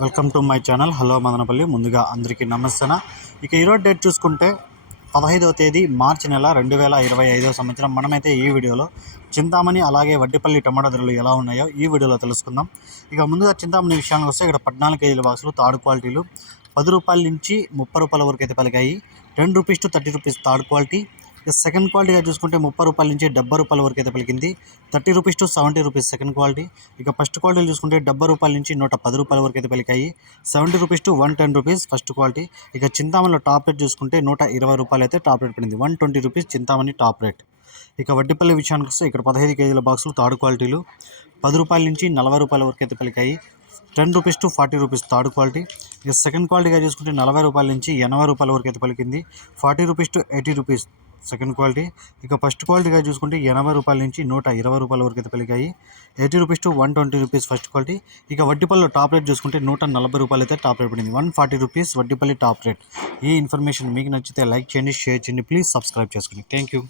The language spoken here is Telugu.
Welcome to my channel. Hello Madanapalle. ముందుగా అందరికీ నమస్తేన? ఇక ఈరోజు డేట్ చూసుకుంటే పదహైదవ తేదీ మార్చి నెల రెండు వేల ఇరవై ఐదవ సంవత్సరం. మనమైతే ఈ వీడియోలో చింతామణి అలాగే వడ్డిపల్లి టమాటా ధరలు ఎలా ఉన్నాయో ఈ వీడియోలో తెలుసుకుందాం. ఇక ముందుగా చింతామణి విషయానికి వస్తే ఇక్కడ పద్నాలుగు కేజీల బాక్సులు థర్డ్ క్వాలిటీలు. పది రూపాయల నుంచి ముప్పై రూపాయల వరకు అయితే పలికాయి. Ten rupees to thirty rupees third quality. ఇక సెకండ్ క్వాలిటీగా చూసుకుంటే ముప్పై రూపాయల నుంచి డెబ్బై రూపాయల వరకు అయితే పలికింది. Thirty rupees to seventy rupees second quality ఇక ఫస్ట్ క్వాలిటీ చూసుకుంటే డెబ్బై రూపాయల నుంచి నూట పది రూపాయల వరకు అయితే పలికాయి. Seventy rupees to one ten rupees first quality ఇక చింతామణిలో టాప్ రేట్ చూసుకుంటే నూట ఇరవై రూపాయలు అయితే టాప్ రేట్ పడింది. One twenty rupees Chintamani top rate ఇక వడ్డిపల్లి విషయానికి వస్తే ఇక్కడ పదహైదు కేజీల బాక్సులు థర్డ్ క్వాలిటీలు పది రూపాయల నుంచి నలభై రూపాయల వరకు అయితే పలికాయి. Ten rupees to forty rupees third quality ఇక సెకండ్ క్వాలిటీగా చూసుకుంటే నలభై రూపాయల నుంచి ఎనభై రూపాయల వరకు అయితే పలికింది. Forty rupees to eighty rupees second quality. ఇక ఫస్ట్ క్వాలిటీగా చూసుకుంటే ఎనభై రూపాయల నుంచి నూట ఇరవై రూపాయల వరకు అయితే పెరిగాయి. Eighty rupees to one twenty rupees first quality. ఇక వడ్డీపల్లిలో టాప్ రేట్ చూసుకుంటే నూట నలభై రూపాయలు అయితే టాప్ రేట్ పడింది. One forty rupees Vaddipalli top rate. ఈ ఇన్ఫర్మేషన్ మీకు నచ్చితే లైక్ చేయండి షేర్ చేయండి ప్లీజ్ సబ్స్క్రైబ్ చేసుకోండి. Thank you.